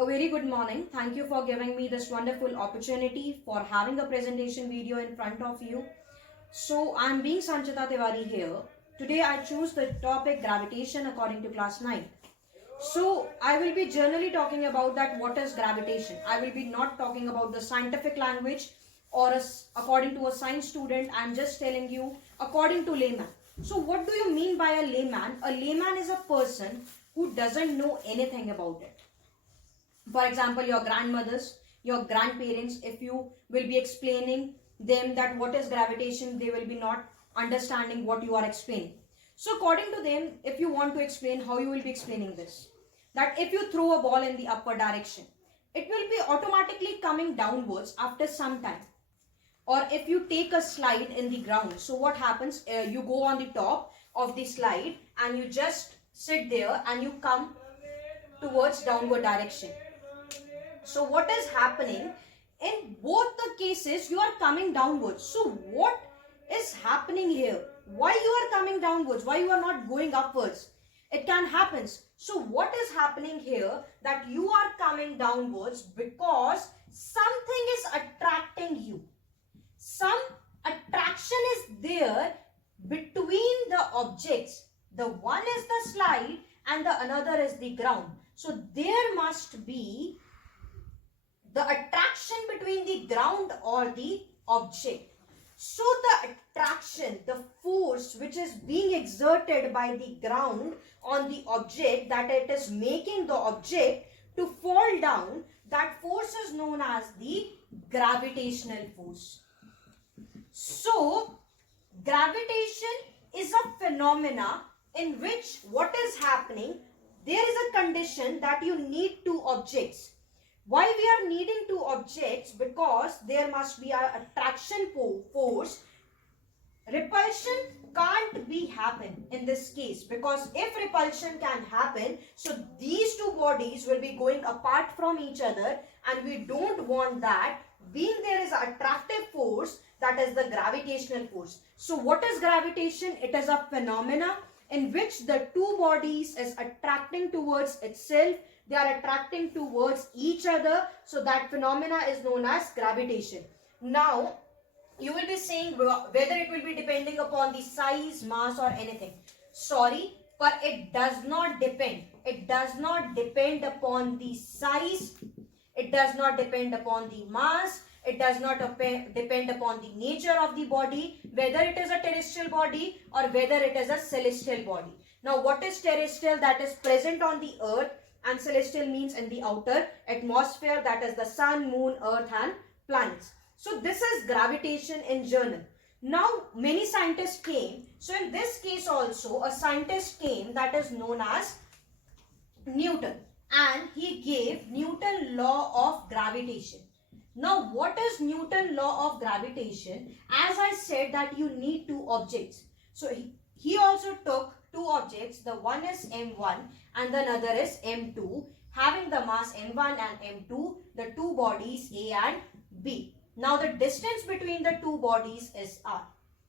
A very good morning. Thank you for giving me this wonderful opportunity for having a presentation video in front of you. So I'm being Sanchita Tiwari here. Today I choose the topic gravitation according to class 9. So I will be generally talking about that what is gravitation. I will be not talking about the scientific language or according to a science student. I'm just telling you according to layman. So what do you mean by a layman? A layman is a person who doesn't know anything about it. For example, your grandmothers, your grandparents, if you will be explaining them that what is gravitation, they will be not understanding what you are explaining. So according to them, if you want to explain, how you will be explaining this? That if you throw a ball in the upward direction, it will be automatically coming downwards after some time. Or if you take a slide in the ground, so what happens? You go on the top of the slide and you just sit there and you come towards downward direction. So what is happening? In both the cases, you are coming downwards. So what is happening here? Why you are coming downwards? Why you are not going upwards? It can happen. So what is happening here? That you are coming downwards because something is attracting you. Some attraction is there between the objects. The one is the slide and the another is the ground. So there must be the attraction between the ground or the object. So the attraction, the force which is being exerted by the ground on the object, that it is making the object to fall down, that force is known as the gravitational force. So gravitation is a phenomena in which what is happening, there is a condition that you need two objects. Why we are needing two objects? Because there must be an attraction force. Repulsion can't be happen in this case, because if repulsion can happen, so these two bodies will be going apart from each other, and we don't want that. Being there is an attractive force, that is the gravitational force. So what is gravitation? It is a phenomena in which the two bodies is attracting towards itself. They are attracting towards each other. So that phenomena is known as gravitation. Now, you will be saying whether it will be depending upon the size, mass or anything. Sorry, but it does not depend. It does not depend upon the size. It does not depend upon the mass. It does not depend upon the nature of the body, whether it is a terrestrial body or whether it is a celestial body. Now, what is terrestrial? That is present on the earth, and celestial means in the outer atmosphere, that is the sun, moon, earth and planets. So this is gravitation in general. Now many scientists came. So in this case also a scientist came, that is known as Newton, and he gave Newton law of gravitation. Now what is Newton law of gravitation? As I said that you need two objects. So he also took two objects. The one is M1 and the other is M2, having the mass M1 and M2, the two bodies A and B. Now the distance between the two bodies is R.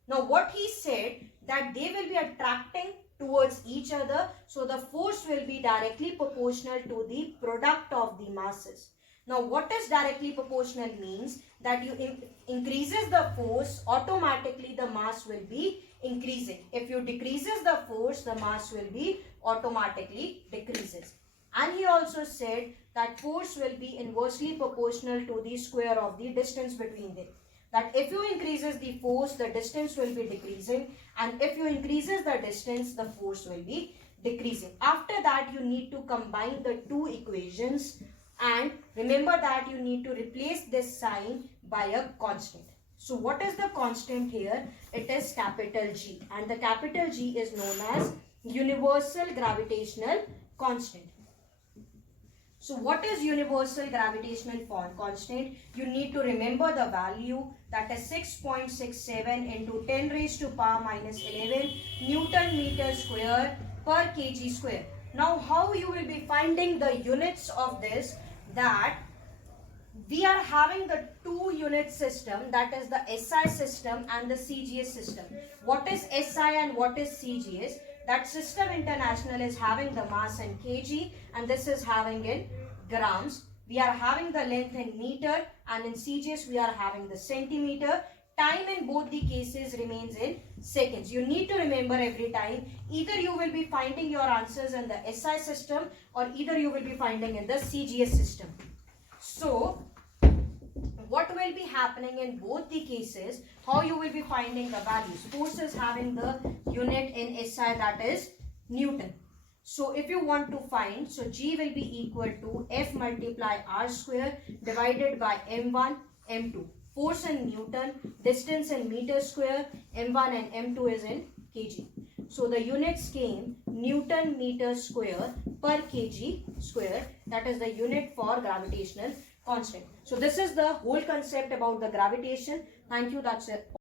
Now what he said, that they will be attracting towards each other, so the force will be directly proportional to the product of the masses. Now what is directly proportional means? That you increases the force, automatically the mass will be increasing. If you decreases the force, the mass will be automatically decreases. And he also said that force will be inversely proportional to the square of the distance between them. That if you increases the force, the distance will be decreasing, and if you increases the distance, the force will be decreasing. After that, you need to combine the two equations, and remember that you need to replace this sign by a constant. So what is the constant here? It is capital G, and the capital G is known as universal gravitational constant. So what is universal gravitational constant? You need to remember the value, that is 6.67 into 10 raised to power minus 11 Newton meter square per kg square. Now how you will be finding the units of this? That we are having the two unit system, that is the SI system and the CGS system. What is SI and what is CGS? That system international is having the mass in kg and this is having in grams. We are having the length in meter, and in CGS we are having the centimeter. Time in both the cases remains in seconds. You need to remember every time, either you will be finding your answers in the SI system or either you will be finding in the CGS system. So what will be happening in both the cases, how you will be finding the values. Force is having the unit in SI, that is Newton. So if you want to find, so G will be equal to F multiply R square divided by M1, M2. Force in Newton, distance in meter square, M1 and M2 is in kg. So the units came Newton meter square per kg square, that is the unit for gravitational constant. So this is the whole concept about the gravitation. Thank you, that's it.